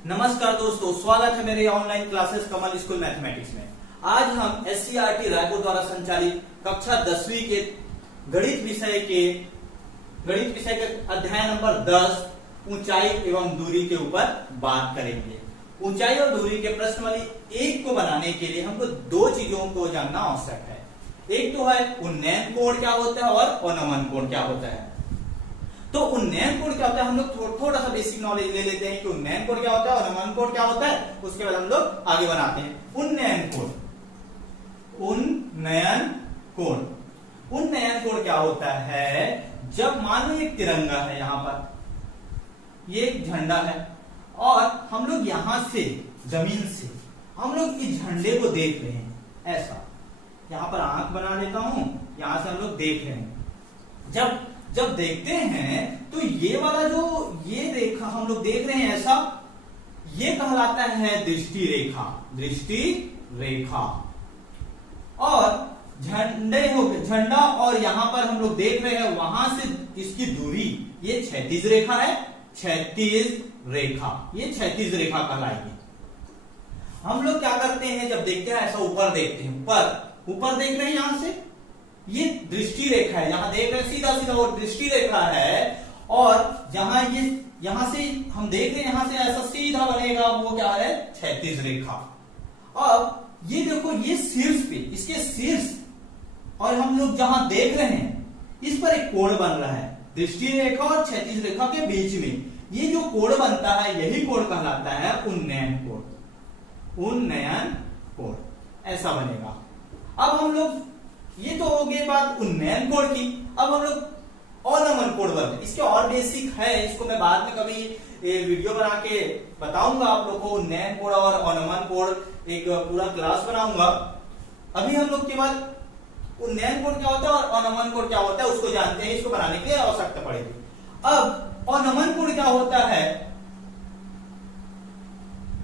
नमस्कार दोस्तों, स्वागत है मेरे ऑनलाइन क्लासेस कमल स्कूल मैथमेटिक्स में। आज हम एससीईआरटी रायपुर द्वारा संचालित कक्षा 10वीं के गणित विषय के अध्याय नंबर 10 ऊंचाई एवं दूरी के ऊपर बात करेंगे। ऊंचाई और दूरी के प्रश्नावली 1 को बनाने के लिए हमको दो चीजों को जानना आवश्यक है। एक तो है उन्नयन कोण क्या होता है और अवनमन कोण क्या होता है। तो उन्नयन कोण क्या होता है, हम लोग थोड़ा सा बेसिक नॉलेज ले लेते हैं कि उन्नयन कोण क्या होता है और अवनमन कोण क्या होता है। उसके बाद हम लोग आगे बनाते हैं। उन्नयन कोण क्या होता है, जब मान लो एक तिरंगा है, यहां पर ये एक झंडा है और हम लोग यहां से जमीन से हम लोग इस झंडे को देख रहे हैं। ऐसा यहां पर आंख बना लेता हूं, यहां से हम लोग देख रहे हैं। जब देखते हैं तो ये वाला जो ये रेखा हम लोग देख रहे हैं, ऐसा ये कहलाता है दृष्टि रेखा। और झंडा और यहां पर हम लोग देख रहे हैं, वहां से इसकी दूरी ये क्षैतिज रेखा है। ये क्षैतिज रेखा कहलाएगी। हम लोग क्या करते हैं, जब देखते हैं ऐसा ऊपर देखते हैं, ऊपर देख रहे हैं, यहां से ये दृष्टि रेखा है, यहां देख रहे हैं सीधा वो दृष्टि रेखा है। और यहां से हम देख रहे हैं, यहां से ऐसा सीधा बनेगा, वो क्या है, क्षैतिज रेखा। अब ये देखो, ये शीर्ष पे, इसके शीर्ष और हम लोग जहां देख रहे हैं इस पर एक कोण बन रहा है। दृष्टि रेखा और क्षैतिज रेखा के बीच में ये जो कोण बनता है, यही कोण कहलाता है उन्नयन कोण। ऐसा बनेगा। अब हम लोग, ये तो हो गई बात उन्नयन कोण की। अब हम लोग अवनमन कोण बनते, इसके और बेसिक है, इसको मैं बाद में कभी वीडियो बना के बताऊंगा आप लोगों को। उन्नयन कोण और अवनमन कोण एक पूरा क्लास बनाऊंगा। अभी हम लोग केवल उन्नयन कोण क्या होता है और अवनमन कोण क्या होता है उसको जानते हैं, इसको बनाने की आवश्यकता पड़ेगी। अब अवनमन कोण क्या होता है,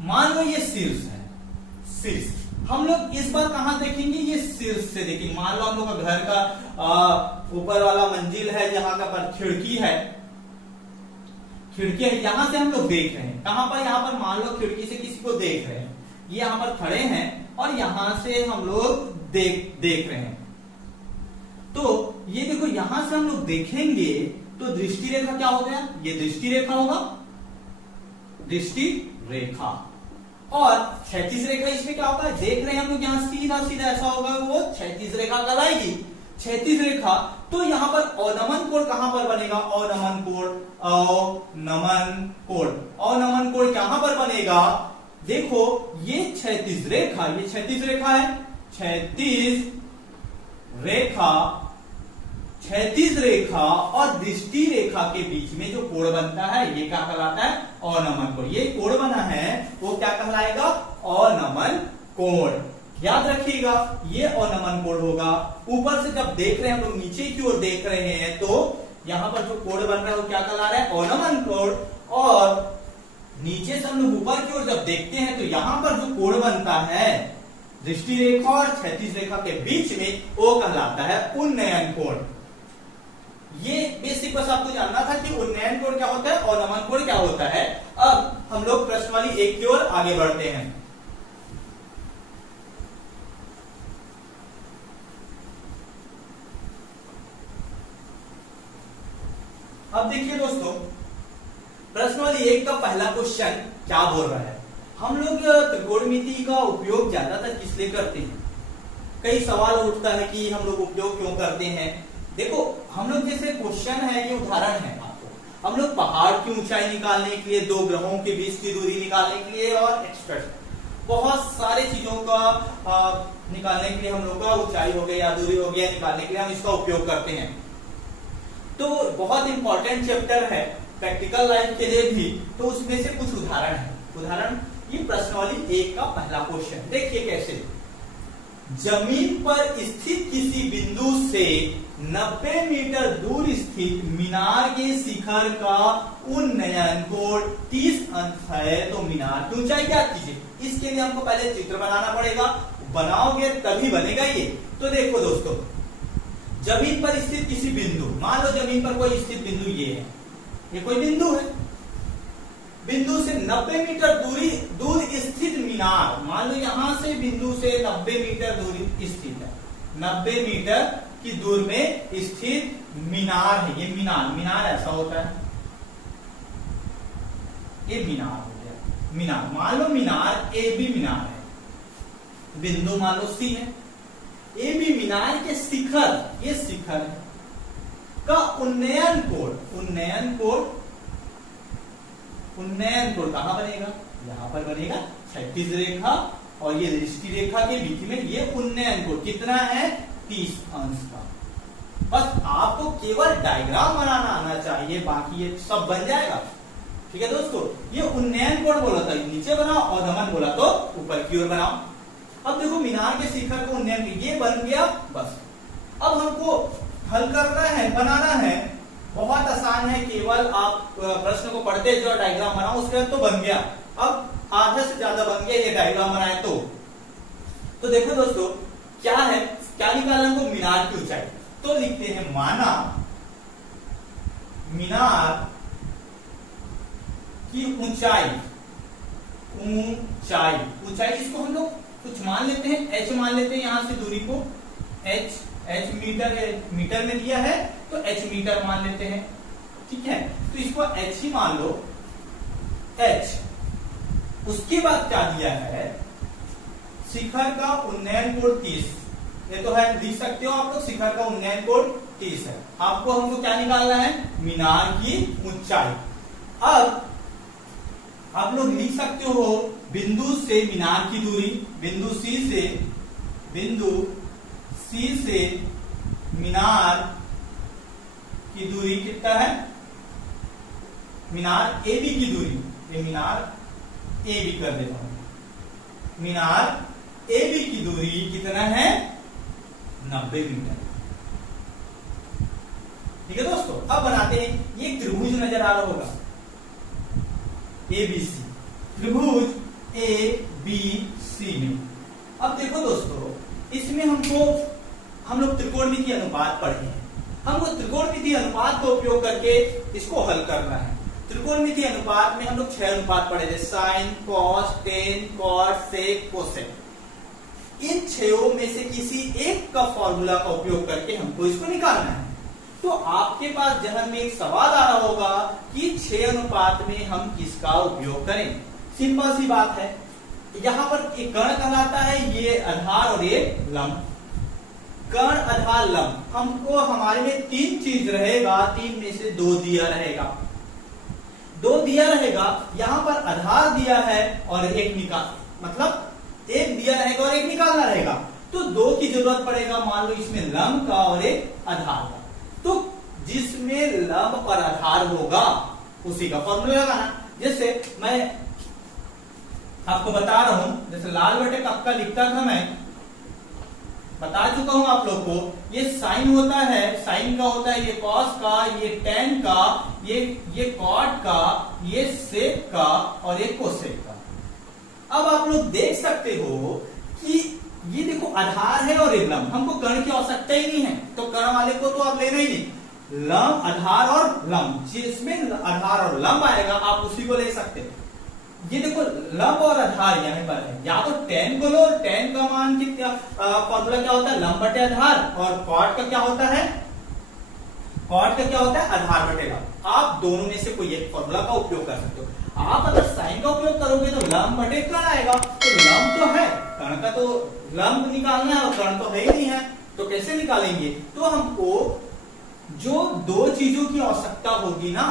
मान लो ये शीर्ष है, हम लोग इस बार कहां देखेंगे, ये शीर्ष से देखेंगे। मान लो हम लोग का घर का ऊपर वाला मंजिल है, जहां का पर खिड़की है, यहां से हम लोग देख रहे हैं। कहां पर, यहां पर मान लो खिड़की से किसी को देख रहे हैं, ये यहां पर खड़े हैं और यहां से हम लोग देख रहे हैं। तो ये देखो, यहां से हम लोग देखेंगे तो दृष्टि रेखा क्या हो गया, ये दृष्टि रेखा होगा, दृष्टि रेखा। और क्षैतिज रेखा इसमें क्या होगा, देख रहे हैं हम लोग यहां सीधा ऐसा होगा, वो क्षैतिज रेखा कहलाएगी। क्षैतिज रेखा। तो यहां पर अवनमन कोण कहां पर बनेगा, अवनमन कोण कहां पर बनेगा, देखो ये क्षैतिज रेखा है, क्षैतिज रेखा और दृष्टि रेखा के बीच में जो कोण बनता है, ये क्या कहलाता है, अवनमन कोण। ये कोण बना है वो क्या कहलाएगा, अवनमन कोण। याद रखिएगा, ये अवनमन कोण होगा। ऊपर से जब देख रहे हैं हम लोग, नीचे की ओर देख रहे हैं, तो यहां पर जो कोण बन रहा है वो क्या कहला रहा है, अवनमन कोण। और नीचे से हम लोग ऊपर की ओर जब देखते हैं तो यहां पर जो कोण बनता है दृष्टि रेखा और क्षैतिज रेखा के बीच में, वो कहलाता है उन्नयन कोण। ये बेसिक बस आपको जानना था कि उन्नयन कोण क्या होता है, अवनमन कोण क्या होता है। अब हम लोग प्रश्नावली 1 की ओर आगे बढ़ते हैं। अब देखिए दोस्तों, प्रश्नावली 1 का पहला क्वेश्चन क्या बोल रहा है। हम लोग त्रिकोणमिति का उपयोग ज्यादातर किस लिए करते हैं, कई सवाल उठता है कि हम लोग उपयोग क्यों करते हैं। देखो, हम लोग जैसे क्वेश्चन है, ये उदाहरण है आपको, हम लोग पहाड़ की ऊंचाई निकालने के लिए, दो ग्रहों के बीच की दूरी निकालने के लिए और एक्सप्रेशन बहुत सारे चीजों का निकालने के लिए हम लोग का ऊंचाई हो गई या दूरी हो गया निकालने के लिए हम इसका उपयोग करते हैं। तो बहुत इंपॉर्टेंट चैप्टर है प्रैक्टिकल लाइफ के लिए भी, तो उसमें से कुछ उदाहरण ये प्रश्नावली 1 का पहला क्वेश्चन देखिए कैसे। जमीन पर स्थित किसी बिंदु से 90 मीटर दूर स्थित मीनार के शिखर का उन्नयन कोण 30 अंश है, तो मीनार की ऊंचाई ज्ञात कीजिए। इसके लिए हमको पहले चित्र बनाना पड़ेगा, बनाओगे तभी बनेगा ये। तो देखो दोस्तों, जमीन पर स्थित किसी बिंदु, मान लो जमीन पर कोई स्थित बिंदु ये है, ये कोई बिंदु है, बिंदु से 90 मीटर दूर स्थित मीनार, मान लो यहां से बिंदु से 90 मीटर दूरी स्थित है, 90 मीटर की दूर में स्थित मीनार है। ये मीनार ऐसा होता है, ये मीनार हो गया। मीनार मान लो मीनार ए बी मीनार है, बिंदु मान लो सी है, ए बी मीनार के शिखर, ये शिखर है का उन्नयन कोण कहां बनेगा, यहां पर बनेगा। क्षैतिज रेखा और ये दृष्टि रेखा के बीच में ये उन्नयन कोण कितना है, 30 अंश का। बस आपको केवल डायग्राम बनाना आना चाहिए, बाकी ये सब बन जाएगा। ठीक है दोस्तों, ये उन्नयन कोण बोला था नीचे बनाओ और दमन बोला तो ऊपर की ओर बनाओ। अब देखो मीनार के शिखर को उन्नयन, ये बन गया। बस अब हमको हल करना है, बनाना है, बहुत आसान है, केवल आप प्रश्न को पढ़ते जो डायग्राम बनाओ, उसके बाद तो बन गया। अब आधा से ज्यादा बन गया ये डायग्राम बनाए तो देखो दोस्तों क्या है, क्या निकालना हमको, मीनार की ऊंचाई। तो लिखते हैं माना मीनार की ऊंचाई, इसको हम लोग कुछ मान लेते हैं, एच मान लेते हैं, यहां से दूरी को एच मीटर में दिया है तो एच मीटर मान लेते हैं। ठीक है, तो इसको एच ही मान लो, एच। उसके बाद क्या दिया है, शिखर का उन्नयन कोण 30, ये तो है, लिख सकते हो आप लोग, शिखर का उन्नयन कोण 30 है। आपको हमको क्या निकालना है, मीनार की ऊंचाई। अब आप लोग लिख सकते हो बिंदु से मीनार की दूरी, बिंदु सी से मीनार की दूरी कितना है, मीनार ए बी की दूरी, ये मीनार ए बी कर देता हूं, मीनार ए बी की दूरी कितना है, 90 मीटर। ठीक है दोस्तों, अब बनाते हैं, ये त्रिभुज नजर आ रहा होगा, ए बी सी, त्रिभुज ए बी सी में। अब देखो दोस्तों, इसमें हम लोग त्रिकोणमितीय अनुपात पढ़े हैं, हमको त्रिकोणमितीय अनुपात का उपयोग करके इसको हल करना है। त्रिकोणमितीय अनुपात में हम लोग 6 अनुपात पढ़े थे, साइन, कॉस, टेन, कॉट, सेक, कोसेक। इन 6 में से किसी एक का फॉर्मूला का उपयोग करके हमको इसको निकालना है। तो आपके पास जहन में एक सवाल आ रहा होगा कि 6 अनुपात में हम किसका उपयोग करें। सिंपल सी बात है, यहां पर एक कर्ण कहलाता है, ये आधार और ये लंब, कर्ण, आधार, लंब। हमको हमारे में 3 चीज रहेगा, 3 में से 2 दिया रहेगा, 2 दिया रहेगा। यहां पर आधार दिया है और एक निकाल, मतलब एक दिया रहेगा और एक निकालना रहेगा, तो 2 की जरूरत पड़ेगा। मान लो इसमें लंब का और एक आधार का, तो जिसमें लंब और आधार होगा उसी का फॉर्मूला लगाना। जैसे मैं आपको बता रहा हूं, जैसे लाल बटे कप का लिखता था, मैं बता चुका हूं आप लोग को, ये साइन होता है, साइन का होता है, ये कॉस का, ये टेन का, ये कॉट का, ये सेक का और ये कोसेक का। अब आप लोग देख सकते हो कि ये देखो आधार है और एक लंब, हमको कर्ण की आवश्यकता ही नहीं है, तो कर्ण वाले को तो आप लेना ही नहीं। लंब, आधार और लंब, जिसमें आधार और लंब आएगा आप उसी को ले सकते हैं। ये देखो लंब और आधार यहाँ पर है, या तो टेन को लो, टेन का मान कितना, फॉर्मूला क्या होता है, लंब बटे आधार, और कॉट का क्या होता है, कॉट का क्या होता है, आधार बटे लंब। आप दोनों में से कोई एक फॉर्मूला का उपयोग कर सकते हो। आप अगर साइन का उपयोग करोगे तो लंब बटे कर्ण आएगा, तो लंब तो है, कर्ण का तो लंब निकालना है और कर्ण तो है ही नहीं है, तो कैसे निकालेंगे। तो हमको जो 2 चीजों की आवश्यकता होगी ना,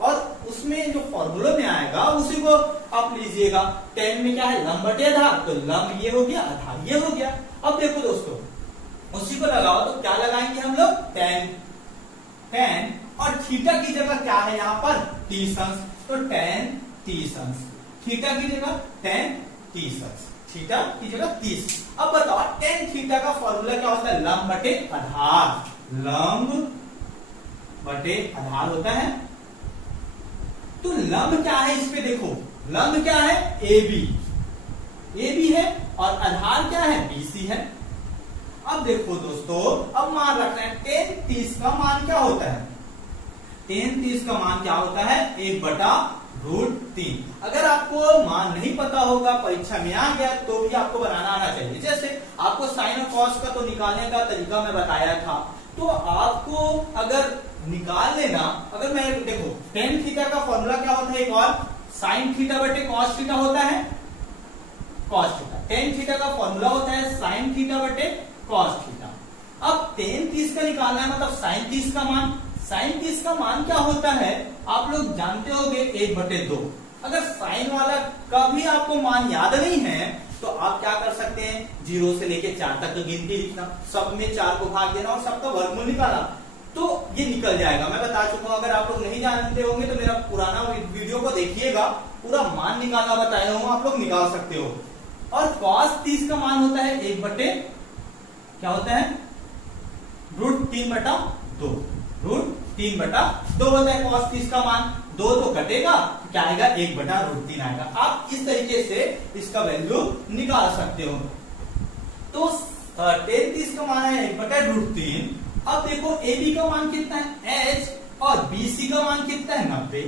और उसमें जो फॉर्मूला में आएगा उसी को आप लीजिएगा। टेन में क्या है, लंब बटे आधार, तो लंब ये हो गया, आधार ये हो गया। अब देखो दोस्तों, उसी को लगाओ तो क्या लगाएंगे हम लोग, टेन, टेन, और थीटा की जगह क्या है यहाँ पर, 30 अंश, तो टेन 30 अंश, थीटा की जगह टेन 30 अंश, थीटा की जगह 30। अब बताओ टेन थीटा का फॉर्मूला क्या होता है, लंब बटे आधार, लंब बटे आधार होता है। तो लंब क्या है, इस पे देखो, लंब क्या है, ए बी है, और आधार क्या है, BC है। अब देखो दोस्तों, अब मान रखना है, 10 30 का मान क्या होता है, 10 30 का मान क्या होता है, 1/2 √3। अगर आपको मान नहीं पता होगा, परीक्षा में आ गया, तो भी आपको बनाना आना चाहिए। जैसे आपको साइन और कॉस का तो निकालने का तरीका मैं बताया था, तो आपको अगर निकाल लेना, अगर मैं देखो टेन थीटा का फॉर्मूला क्या होता है, एक और साइन थीटा बटे कॉस थीटा होता है, कॉस थीटा। टेन थीटा का फॉर्मूला होता है साइन थीटा बटे कॉस थीटा। अब टेन 30 का निकालना है, मतलब साइन 30 का मान। साइन 30 का मान क्या होता है आप लोग जानते होंगे, 1/2। अगर साइन वाला का भी आपको मान याद नहीं है तो आप क्या कर सकते हैं, 0 से लेके 4 तक तो गिनती लिखना, सब में 4 को भाग देना और सबका वर्गमूल निकालना, तो ये निकल जाएगा। मैं बता चुका हूं, अगर आप लोग नहीं जानते होंगे तो मेरा पुराना वीडियो को देखिएगा, पूरा मान निकालना बताया हूं, आप लोग निकाल सकते हो। और cos 30 का मान होता है 1/, क्या होता है, √3/2। √3/2 होता है cos 30 का मान। 2 तो कटेगा, क्या आएगा, 1/√3 आएगा। आप इस तरीके से इसका वैल्यू निकाल सकते हो। तो tan 30 का मान है 1/√3। अब देखो AB का मान कितना है H, और BC का मान कितना है 90।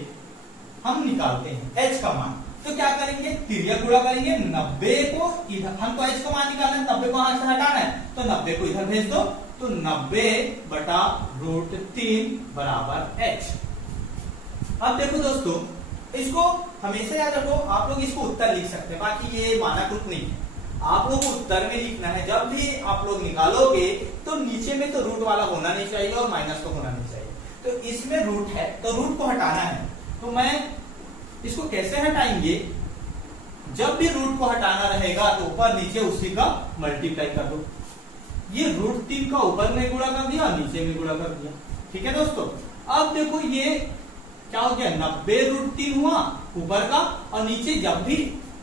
हम निकालते हैं H का मान, तो क्या करेंगे, तिर्यक गुणा करेंगे 90 को इधर, हमको H का मान निकालना है, 90 को हाथ से हटाना है, तो 90 को इधर भेज दो, तो 90/√3 बराबर H। अब देखो दोस्तों, इसको हमेशा याद रखो, आप लोग इसको उत्तर लिख सकते हैं, बाकी ये मानक नहीं है, आप लोग को उत्तर में लिखना है। जब भी आप लोग निकालोगे तो नीचे में तो रूट वाला होना नहीं चाहिए और माइनस तो होना नहीं चाहिए, तो इसमें रूट है तो रूट को हटाना है। तो मैं इसको कैसे हटाएंगे, जब भी रूट को हटाना रहेगा तो ऊपर नीचे उसी का मल्टीप्लाई कर दो। ये √3 का ऊपर में गुणा कर दिया और नीचे में गुणा कर दिया, ठीक है दोस्तों। अब देखो ये क्या हो गया, 90√3 हुआ ऊपर का, और नीचे जब भी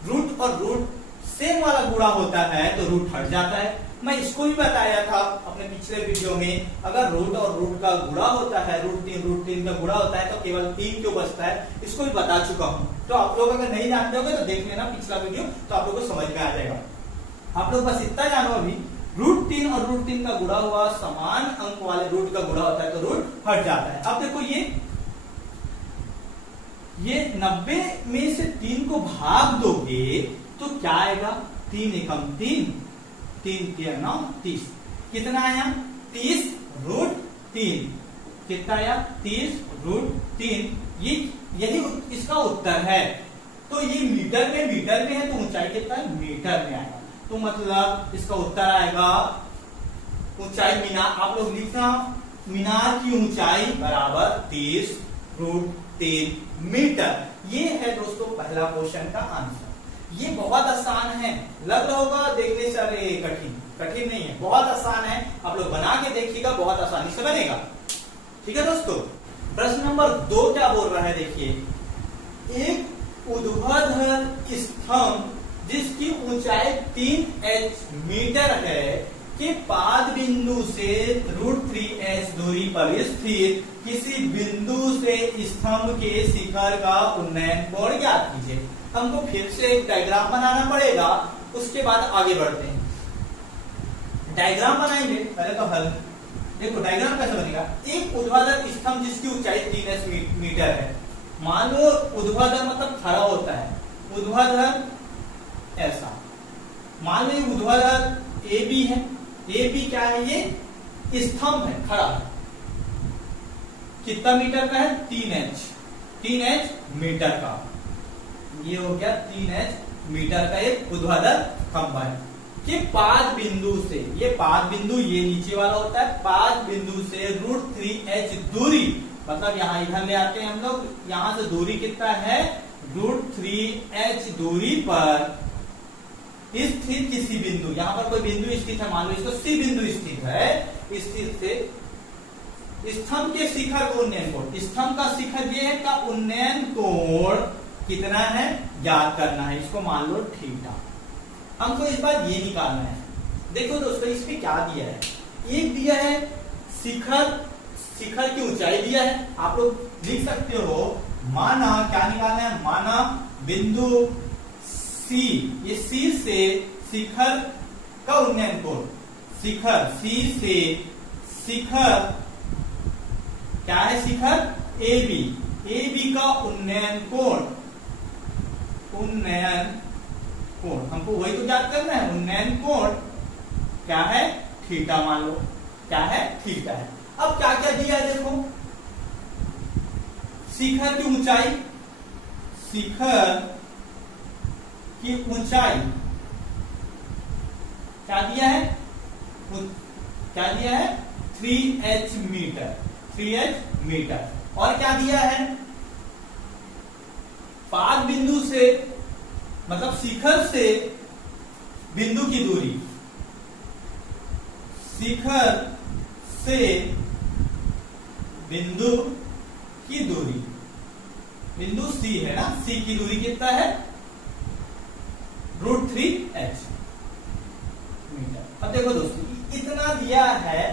रूट और रूट सेम वाला गुणा होता है तो रूट हट जाता है। मैं इसको भी बताया था अपने पिछले वीडियो में, अगर रूट और रूट का गुणा होता है, √3 का गुणा होता है तो केवल 3 क्यों बचता है, इसको भी बता चुका हूं। तो आप लोग अगर नहीं जानते होंगे तो देख लेना पिछला वीडियो, तो आप लोग को समझ में आ जाएगा। आप लोग बस इतना जानो अभी, √3 और √3 का गुणा हुआ, समान अंक वाले रूट का गुणा होता है तो रूट हट जाता है। अब देखो ये 90 में से 3 को भाग दोगे तो क्या आएगा, 3 एकम 3, 3 3 9 30, कितना आया 30√3, कितना आया 30√3। यही इसका उत्तर है। तो ये मीटर में है तो ऊंचाई कितना है, मीटर में आएगा, तो मतलब इसका उत्तर आएगा ऊंचाई मीनार, आप लोग लिखना मीनार की ऊंचाई बराबर 30√3 मीटर। ये है दोस्तों पहला क्वेश्चन का आंसर। ये बहुत आसान है, लग रहा होगा देखने से अरे कठिन नहीं है, बहुत आसान है। आप लोग बना के देखिएगा, बहुत आसानी से बनेगा, ठीक है दोस्तों। प्रश्न नंबर 2 क्या बोल रहा है, देखिए, एक ऊर्ध्वाधर स्तंभ जिसकी ऊंचाई 3h मीटर है के पाद बिंदु से √3h दूरी पर स्थित किसी बिंदु से स्तंभ के शिखर का उन्नयन कोण ज्ञात कीजिए। हमको फिर से एक डायग्राम बनाना पड़ेगा, उसके बाद आगे बढ़ते हैं। डायग्राम बनाएंगे पहले तो हल। देखो डायग्राम कैसे बनेगा, एक ऊर्ध्वाधर स्तंभ जिसकी ऊंचाई 3h मीटर है। मान लो ऊर्ध्वाधर मतलब खड़ा होता है, ऊर्ध्वाधर ऐसा, मान लो ऊर्ध्वाधर AB है, AB क्या है, ये स्तंभ है, खड़ा है, कितना मीटर का है, 3h मीटर का, ये हो गया 3h मीटर का एक ऊर्ध्वाधर खंभा है कि पाद बिंदु से, ये पाद बिंदु ये नीचे वाला होता है, पाद बिंदु से √3h दूरी, मतलब यहां इधर ले आते हैं हम लोग, यहां से दूरी कितना है, √3h दूरी पर स्थित किसी बिंदु, यहां पर कोई बिंदु स्थित है, मान लो इसको C बिंदु स्थित है, स्थित से स्तंभ के शिखर को उन्नयन कोण, स्तंभ का शिखर ये है का उन्नयन कोण कितना है ज्ञात करना है, इसको मान लो थीटा। हमको इस बार ये निकालना है। देखो दोस्तों इसमें क्या दिया है, एक दिया है शिखर की ऊंचाई दिया है, आप लोग लिख सकते हो, माना क्या निकालना है, माना बिंदु C, ये C से शिखर का उन्नयन कोण, शिखर C से शिखर क्या है, शिखर AB का उन्नयन कोण उन्नयन कोण, हमको वही तो ज्ञात करना है। उन्नयन कोण क्या है, थीटा मान लो, क्या है, थीटा है। अब क्या क्या दिया है देखो, शिखर की ऊंचाई, शिखर की ऊंचाई क्या दिया है, क्या दिया है 3h मीटर, 3h मीटर। और क्या दिया है, पाद बिंदु से मतलब शिखर से बिंदु की दूरी, शिखर से बिंदु की दूरी, बिंदु C है ना, C की दूरी कितना है, √3h मीटर। अब देखो दोस्तों इतना दिया है।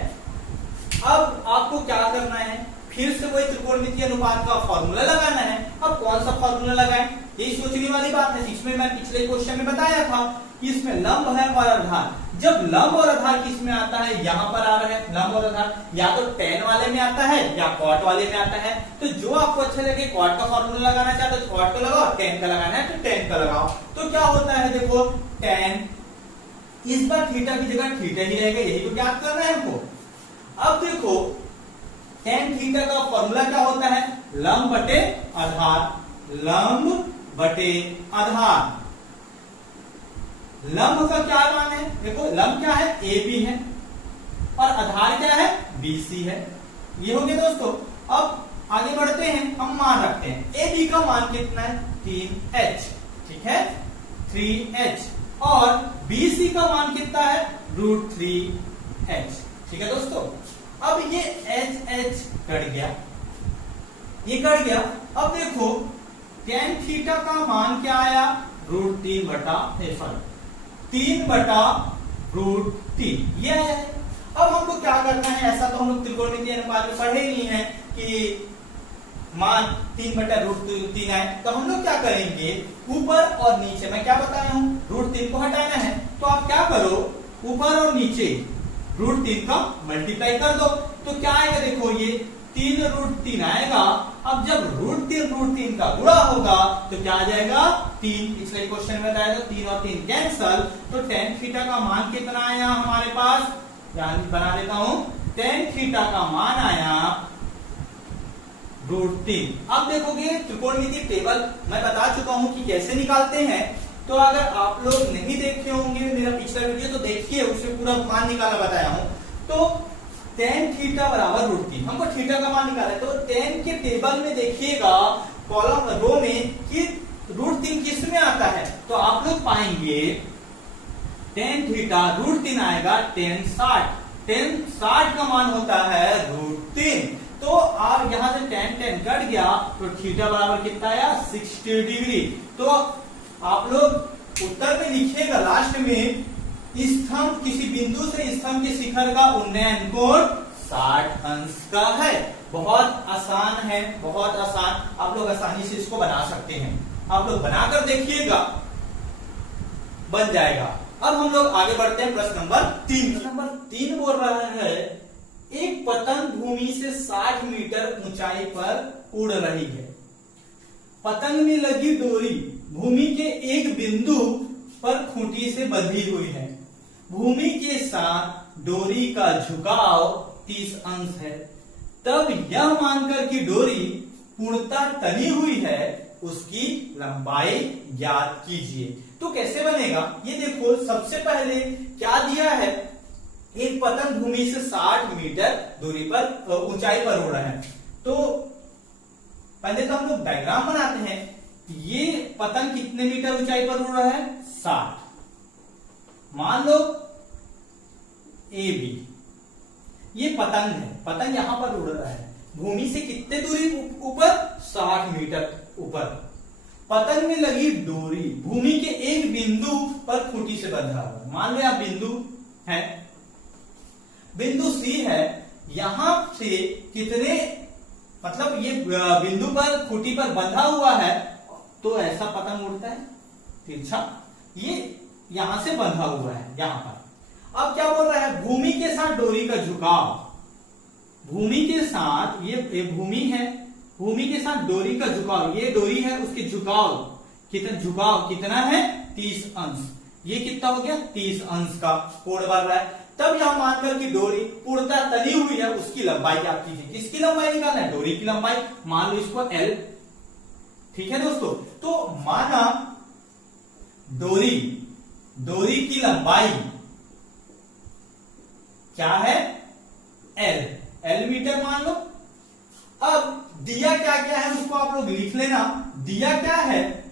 अब आपको क्या करना है, फिर से वही त्रिकोणमितीय अनुपात का फॉर्मूला लगाना है। अब कौन सा फॉर्मूला लगाएं, यही सोचने वाली बात है। इसमें मैं पिछले क्वेश्चन में बताया था कि इसमें लंब है और आधार। जब लंब और आधार किस में आता है, यहां पर आ रहा है लंब और आधार, या तो tan वाले में आता है या cot वाले में आता है। तो जो आपको अच्छा लगे, cot का फॉर्मूला लगाना चाहते हो तो cot का लगाओ, tan का लगाना है तो tan का लगाओ। तो क्या होता है देखो, tan, इस बार थीटा की जगह थीटा ही रहेगा, यही तो ज्ञात करना है हमको। अब देखो tan थीटा का फॉर्मूला क्या होता है, लंब बटे आधार, लंब बटे आधार। लंब का क्या मान है, देखो लंब क्या है, AB है और आधार क्या है, BC है। ये हो गया दोस्तों। अब आगे बढ़ते हैं, हम मान रखते हैं। AB का मान कितना है, 3h, ठीक है 3h, और BC का मान कितना है, √3h, ठीक है दोस्तों। अब ये h कट गया, ये कट गया। अब देखो tan थीटा का मान क्या आया, √3 बटा 3/√3 ये आया है। अब हमको क्या करना है, ऐसा तो हम लोग त्रिकोणमितीय अनुपात में पढ़े नहीं है कि मान 3/√3 आए। तो हम लोग क्या करेंगे, ऊपर और नीचे, मैं क्या बताया हूं, √3 को हटाना है। तो आप क्या करो, ऊपर और नीचे √3 का मल्टीप्लाई कर दो। तो क्या आएगा देखो, ये 3√3 आएगा। अब जब √3 का गुणा होगा तो क्या आ जाएगा, 3। पिछले क्वेश्चन में बताया था 3 और 3 कैंसल। तो tan थीटा का मान कितना आया हमारे पास, ध्यान बना देता हूं, tan थीटा का मान आया √3। अब देखोगे त्रिकोणमितीय टेबल मैं बता चुका हूं कि कैसे निकालते हैं। तो अगर आप लोग नहीं देखे होंगे मेरा पिछला वीडियो तो देखिए, उसमें पूरा मान निकाला बताया हूं। तो tan थीटा बराबर √3, हमको थीटा का मान निकाला है। तो tan के टेबल में देखिएगा कॉलम रो में कि √3 किस में आता है। तो आप लोग पाएंगे tan थीटा √3 आएगा, tan 60 का मान होता है √3। तो आप यहां से tan कट गया तो थीटा बराबर कितना आया, 60 डिग्री। तो आप लोग उत्तर में लिखिएगा लास्ट में, स्तंभ किसी बिंदु से स्तंभ के शिखर का उन्नयन कोण 60 अंश का है। बहुत आसान है, बहुत आसान, आप लोग आसानी से इसको बना सकते हैं। आप लोग बनाकर देखिएगा, बन जाएगा। अब हम लोग आगे बढ़ते हैं प्रश्न नंबर 3। नंबर 3 बोल रहा है, एक पतंग भूमि से 60 मीटर ऊंचाई पर उड़ रही है। पतंग में लगी डोरी भूमि के एक बिंदु पर खूंटी से बंधी हुई है। भूमि के साथ डोरी का झुकाव 30 अंश है। तब यह मानकर कि डोरी पूर्णतः तनी हुई है, उसकी लंबाई ज्ञात कीजिए। तो कैसे बनेगा, ये देखो सबसे पहले क्या दिया है, एक पतंग भूमि से 60 मीटर दूरी पर ऊंचाई पर उड़ रहा है। तो पहले तो हम लोग डायग्राम बनाते हैं। ये पतंग कितने मीटर ऊंचाई पर उड़ रहा है, 60। मान लो AB, ये पतंग है, पतंग यहां पर उड़ रहा है भूमि से कितने दूरी ऊपर, 60 मीटर ऊपर। पतंग में लगी डोरी भूमि के एक बिंदु पर खूंटी से बंधा हुआ। मान लो यहां बिंदु है, बिंदु C है, यहां से कितने, मतलब ये बिंदु पर खूंटी पर बंधा हुआ है। तो ऐसा पतंग उड़ता है तिरछा, ये यहां से बंधा हुआ है यहां पर। अब क्या बोल रहा है, भूमि के साथ डोरी का झुकाव, भूमि के साथ, ये भूमि है, भूमि के साथ डोरी का झुकाव, ये डोरी है, उसके झुकाव कितना झुकाव कितना है 30 अंश। ये कितना हो गया 30 अंश का कोण बन रहा है। तब यह मानकर कि डोरी पूर्णतः तनी हुई है उसकी लंबाई आप कीजिए। किसकी लंबाई निकालना है, डोरी की लंबाई। मान लो इसको L, ठीक है दोस्तों। तो माना डोरी की लंबाई क्या है L मीटर मान लो। अब दिया क्या क्या है उसको आप लोग लिख लेना। दिया क्या है,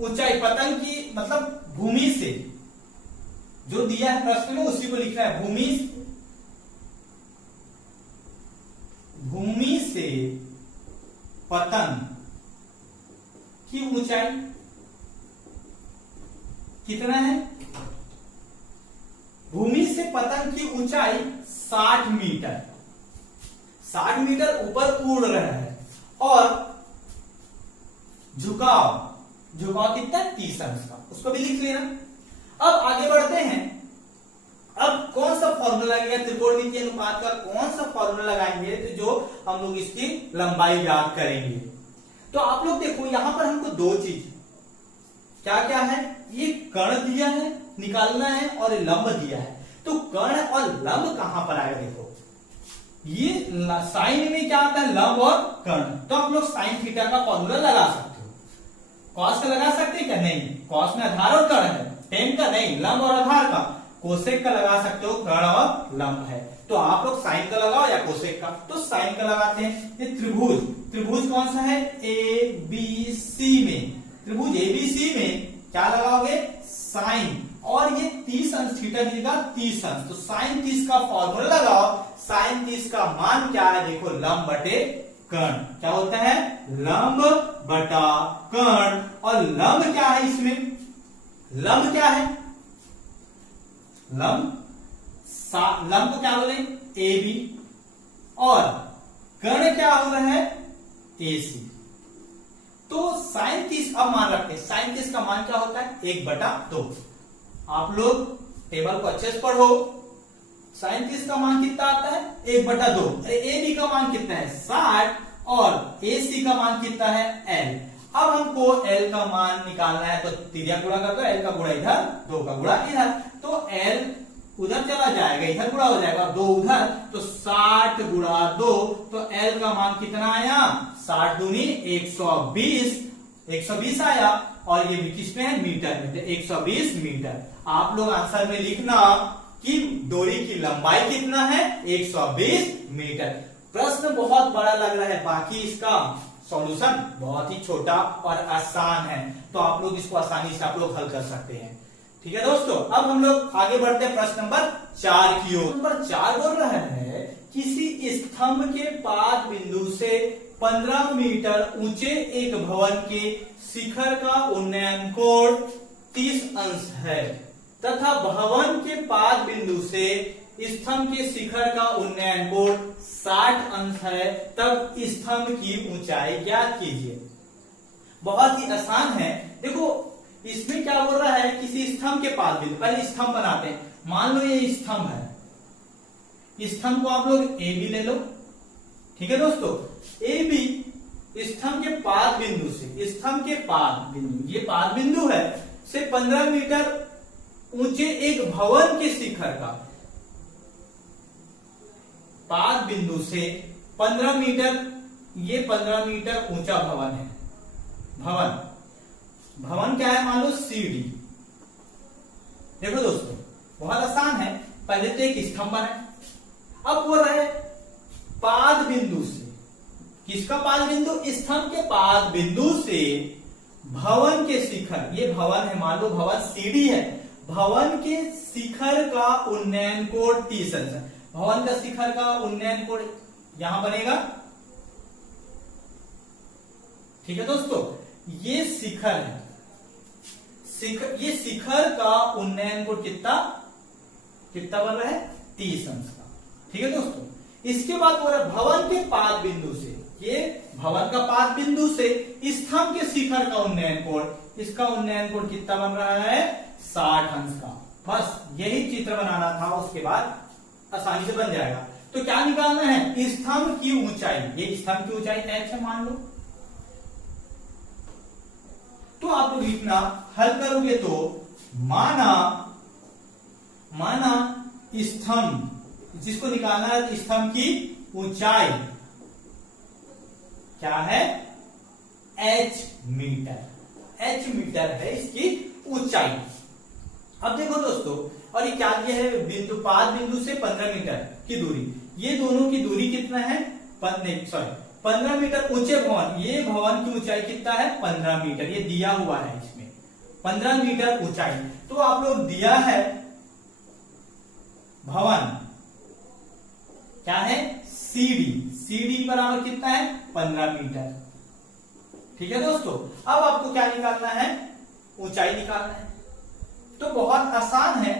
ऊंचाई पतंग की मतलब भूमि से, जो दिया है प्रश्न में उसी को लिखना है। भूमि से पतंग की ऊंचाई कितना है, भूमि से पतंग की ऊंचाई 60 मीटर। 60 मीटर ऊपर उड़ रहा है और झुकाव कितना 30 अंश का, उसको भी लिख लेना। अब आगे बढ़ते हैं। अब कौन सा फॉर्मूला लगेगा त्रिकोणमितीय अनुपात का, कौन सा फॉर्मूला लगाएंगे तो जो हम लोग इसकी लंबाई ज्ञात करेंगे। तो आप लोग देखो यहां पर हमको दो चीज क्या क्या है, ये कर्ण दिया है निकालना है और लंब दिया है। तो कर्ण और लंब कहां पर आएगा, देखो ये साइन में क्या आता है लंब और कर्ण। तो आप लोग साइन थीटा का फॉर्मूला लगा सकते हो। कॉस का लगा सकते हैं क्या, नहीं, कॉस में आधार और कर्ण है, टेन का नहीं, लंब और आधार का। कोसेक का लगा सकते हो, कर्ण और लंब है। तो आप लोग साइन का लगाओ या कोसेक का, तो साइन का लगाते हैं। ये त्रिभुज कौन सा है, ABC में, त्रिभुज ABC में क्या लगाओगे साइन, और ये 30 अंश थीटा मिलेगा 30 अंश। तो साइन 30 का फॉर्मूला लगाओ। साइन 30 का मान क्या है, देखो लंब बटे कर्ण। क्या होता है, लंब बटा कर्ण। और लंब क्या है इसमें, लंब क्या है, लंब को क्या बोले AB, और कर्ण क्या हो रहा है AC। तो साइन 30 अब मान रखते हैं, साइन 30 का मान क्या होता है 1/2। आप लोग टेबल को अच्छे से पढ़ो। साइन 30 का मान कितना आता है 1/2। AB का मान कितना है 60 और AC का मान कितना है L। अब हमको L का मान निकालना है, तो तिरिया गुणा कर दो, L का गुणा इधर, 2 का गुणा इधर। तो L उधर चला जाएगा, इधर गुणा हो जाएगा, 2 उधर, तो 60 गुणा 2। तो L का मान कितना आया 60 दूनी 120 आया। और ये भी किसमें है मीटर में, 120 मीटर। आप लोग आंसर में लिखना कि डोरी की लंबाई कितना है 120 मीटर। प्रश्न बहुत बड़ा लग रहा है, बाकी इसका सॉल्यूशन बहुत ही छोटा और आसान है। तो आप लोग इसको आसानी से आप लोग हल कर सकते हैं। ठीक है दोस्तों, अब हम लोग आगे बढ़ते हैं प्रश्न नंबर 4 की ओर। नंबर 4 बोल रहा है किसी स्तंभ के पाद बिंदु से 15 मीटर ऊंचे एक भवन के शिखर का उन्नयन कोण 30 अंश है तथा भवन के पाद बिंदु से स्तंभ के शिखर का उन्नयन कोण 60 अंश है, तब स्तंभ की ऊंचाई ज्ञात कीजिए। बहुत ही आसान है। देखो इसमें क्या बोल रहा है, किसी स्तंभ के पाद बिंदु, पहले स्तंभ बनाते हैं। मान लो ये स्तंभ है, स्तंभ को आप लोग AB ले लो। ठीक है दोस्तों, AB स्तंभ के पाद बिंदु से, स्तंभ के पाद बिंदु, ये पाद बिंदु है, से 15 मीटर ऊंचे एक भवन के शिखर का, पाद बिंदु से 15 मीटर, ये 15 मीटर ऊंचा भवन है। भवन क्या है, मान लो CD। देखो दोस्तों बहुत आसान है, पहले तो एक स्तंभ बनाए। अब बोल रहा है पाद बिंदु से, किसका पाद बिंदु, स्तंभ के पाद बिंदु से भवन के शिखर, ये भवन है, मान लो भवन CD है, भवन के शिखर का उन्नयन कोण 30 अंश है। भवन का शिखर का उन्नयन कोण यहां बनेगा। ठीक है दोस्तों, ये शिखर है, ये शिखर का उन्नयन कोण कितना बन रहा है 30 अंश का। ठीक है दोस्तों, इसके बाद बोल रहा है भवन के पाद बिंदु से, ये भवन का पाद बिंदु से स्तंभ के शिखर का उन्नयन कोण, इसका उन्नयन कोण कितना बन रहा है 60 अंश का। बस यही चित्र बनाना था, उसके बाद आसानी से बन जाएगा। तो क्या निकालना है, स्तंभ की ऊंचाई, ये स्तंभ की ऊंचाई H है मान लो, तो आप लोग लिखना, हल करोगे तो माना स्तंभ, जिसको निकालना है तो स्तंभ की ऊंचाई क्या है, h मीटर है इसकी ऊंचाई। अब देखो दोस्तों, और ये क्या दिया है, बिंदु 5 बिंदु से 15 मीटर की दूरी, ये दोनों की दूरी कितना है, 15 मीटर। ऊंचे भवन, ये भवन की ऊंचाई कितना है, 15 मीटर, ये दिया हुआ है इसमें 15 मीटर ऊंचाई। तो आप लोग दिया है भवन क्या है, सीडी बराबर कितना है, 15 मीटर। ठीक है दोस्तों, अब आपको क्या निकालना है, ऊंचाई निकालना है। तो बहुत आसान है।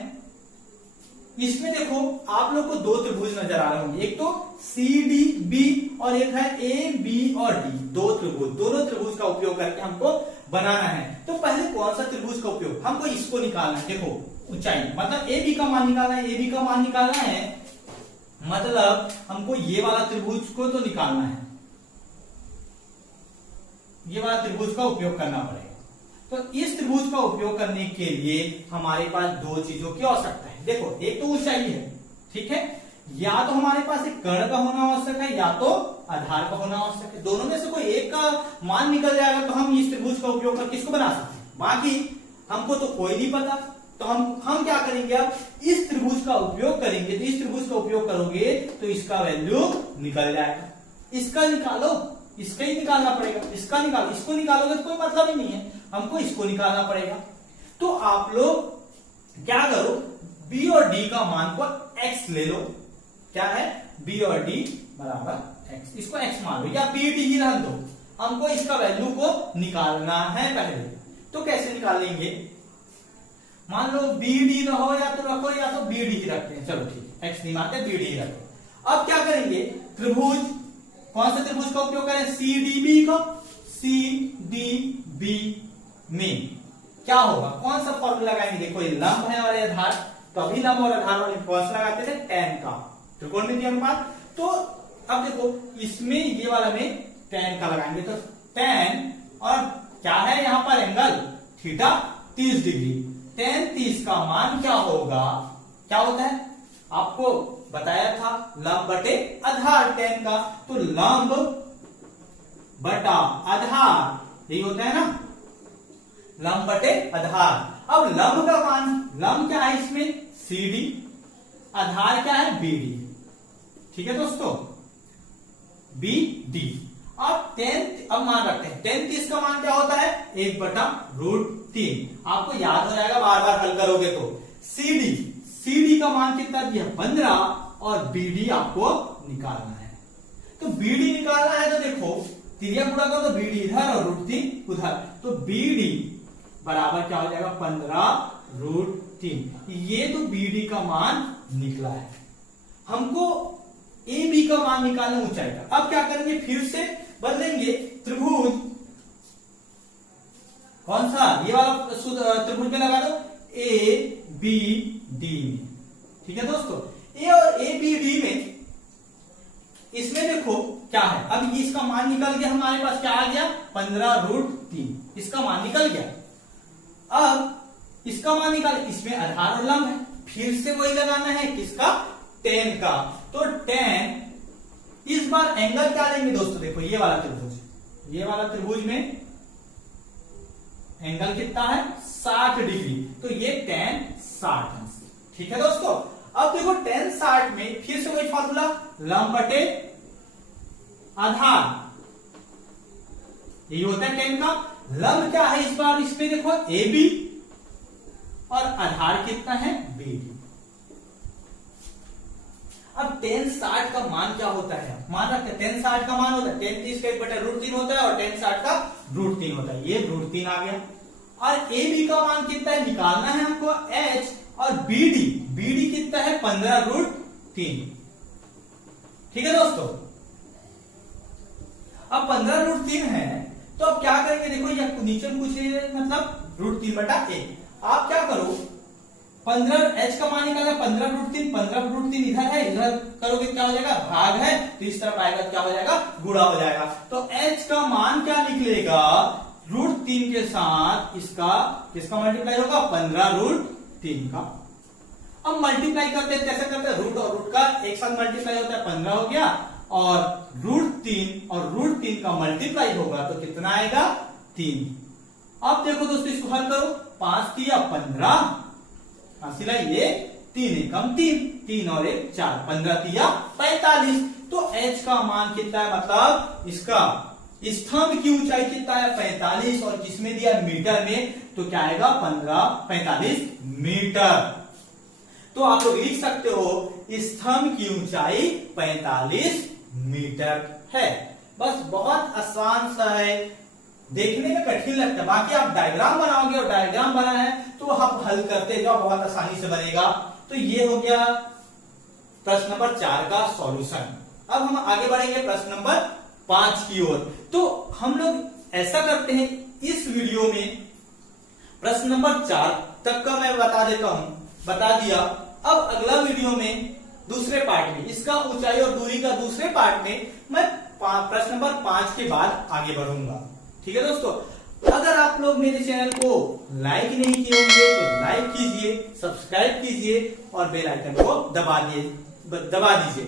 इसमें देखो आप लोग को दो त्रिभुज नजर आ रहे होंगे, एक तो CDB और एक है AB और D, दो त्रिभुज, दोनों त्रिभुज का उपयोग करके हमको बनाना है। तो पहले कौन सा त्रिभुज का उपयोग, हमको इसको निकालना है। देखो ऊंचाई मतलब AB का मान निकालना है, AB का मान निकालना है मतलब हमको ये वाला त्रिभुज को तो निकालना है, ये वाला त्रिभुज का उपयोग करना पड़ेगा। तो इस त्रिभुज का उपयोग करने के लिए हमारे पास दो चीजों की आवश्यकता है। देखो एक तो ऊंचाई है, ठीक है, या तो हमारे पास एक कर्ण का होना आवश्यक है या तो आधार का होना आवश्यक है। दोनों में से कोई एक का मान निकल जाएगा तो हम इस त्रिभुज का उपयोग करके इसको बना सकते हैं। बाकी हमको तो कोई नहीं पता, तो हम क्या करेंगे, अब इस त्रिभुज का उपयोग करेंगे। तो इस त्रिभुज का उपयोग करोगे तो इसका वैल्यू निकल जाएगा। इसका निकालो, इसका ही निकालना पड़ेगा, इसका निकालो, इसको निकालोगे तो कोई मतलब ही नहीं है, हमको इसको निकालना पड़ेगा। तो आप लोग क्या करो, B और D का मान को x ले लो। क्या है, B और D बराबर x, इसको x मान लो या BD ही रहने दो, हमको इसका वैल्यू को निकालना है पहले। तो कैसे निकालेंगे, मान लो BD रहो या तो रखो या तो BD ही रखते हैं, चलो ठीक है, x नहीं मानते BD ही रखो। अब क्या करेंगे, त्रिभुज, कौन सा त्रिभुज का उपयोग करें, CDB का। CDB में क्या होगा, कौन सा फॉर्मूला लगाएंगे, देखो ये लंब है और ये आधार, तो अभी लंब और आधार वाले कौन सा लगाते थे, tan का, त्रिकोणमितीय अनुपात। तो अब देखो इसमें ये वाला में tan का लगाएंगे, तो tan और क्या है यहाँ पर एंगल थीटा 30 डिग्री, tan 30 का मान क्या होगा, क्या होता है आपको बताया था, लंब बटे आधार tan का। तो लंब बटा आधार यही होता है ना, लंब बटे आधार। अब लंब का मान, लंब क्या है इसमें CD, आधार क्या है BD, ठीक है दोस्तों, BD। अब अब मान रखते हैं, tan 30 का मान क्या होता है, 1/√3। आपको याद हो जाएगा बार बार हल करोगे तो। CD का मान कितना दिया, 15, और BD आपको निकालना है। तो BD निकालना है तो देखो तिरिया गुणा करो तो BD इधर और √3 उधर, तो BD बराबर क्या हो जाएगा, 15√3। ये तो BD का मान निकला है। हमको AB का मान निकालना ऊंचाई का। अब क्या करेंगे, फिर से बदलेंगे त्रिभुज, कौन सा, ये वाला त्रिभुज में लगा दो ABD में, ठीक है दोस्तों। A और ABD में इसमें देखो क्या है, अब इसका मान निकल गया, हमारे पास क्या आ गया, 15√3, इसका मान निकल गया। अब इसका मान निकाल, इसमें आधार और लंब है, फिर से वही लगाना है, किसका, tan का। तो tan, इस बार एंगल क्या लेंगे दोस्तों, देखो ये वाला त्रिभुज, ये वाला त्रिभुज में एंगल कितना है, 60 डिग्री, तो ये tan 60, ठीक है दोस्तों। अब देखो tan 60 में फिर से वही फॉर्मूला, लंब बटे आधार, ये होता है tan का। लंब क्या है इस बार, इसमें देखो AB और आधार कितना है, BD। अब tan 60 का मान क्या होता है, मान रखते हैं tan 60 का मान होता है, tan 30 का 1/√3 होता है और tan 60 का √3 होता है, ये √3 आ गया। और AB का मान कितना है, निकालना है हमको H, और BD कितना है, 15√3, ठीक है दोस्तों। अब 15√3 है, तो अब क्या करेंगे, देखो ये नीचे में कुछ मतलब √3/1। आप क्या करो, 15 H का मान निकालना, 15√3 इधर है, इधर करोगे क्या हो जाएगा, भाग है, तो इस तरफ आएगा क्या हो जाएगा, गुणा हो जाएगा। तो H का मान क्या निकलेगा, √3 के साथ इसका किसका मल्टीप्लाई होगा, 15√3 का। अब मल्टीप्लाई करते हैं, कैसे करते हैं, रूट और रूट का एक साथ मल्टीप्लाई होता है, 15 हो गया, और √3 और √3 का मल्टीप्लाई होगा तो कितना आएगा, 3। अब देखो दोस्तों इसको हल करो, 5 किया 15, हासिला ये 3 एकम 3, 3 और 1 4, 15 किया 45। तो h का मान कितना है, मतलब इसका स्तंभ की ऊंचाई कितना है, 45, और किसमें दिया, मीटर में, तो क्या आएगा 45 मीटर। तो आप लोग लिख सकते हो स्तंभ की ऊंचाई 45 मीटर है। बस बहुत आसान सा है, देखने में कठिन लगता है, बाकी आप डायग्राम बनाओगे और डायग्राम बना है तो आप हल करते जाओ, बहुत आसानी से बनेगा। तो ये हो गया प्रश्न नंबर 4 का सॉल्यूशन। अब हम आगे बढ़ेंगे प्रश्न नंबर 5 की ओर। तो हम लोग ऐसा करते हैं, इस वीडियो में प्रश्न नंबर 4 तक का मैं बता दिया। अब अगला वीडियो में दूसरे पार्ट में इसका ऊंचाई और दूरी का दूसरे पार्ट में मैं प्रश्न नंबर 5 के बाद आगे बढ़ूंगा। ठीक है दोस्तों, अगर आप लोग मेरे चैनल को लाइक नहीं किए होंगे तो लाइक कीजिए, सब्सक्राइब कीजिए और बेल आइकन को दबा दीजिए।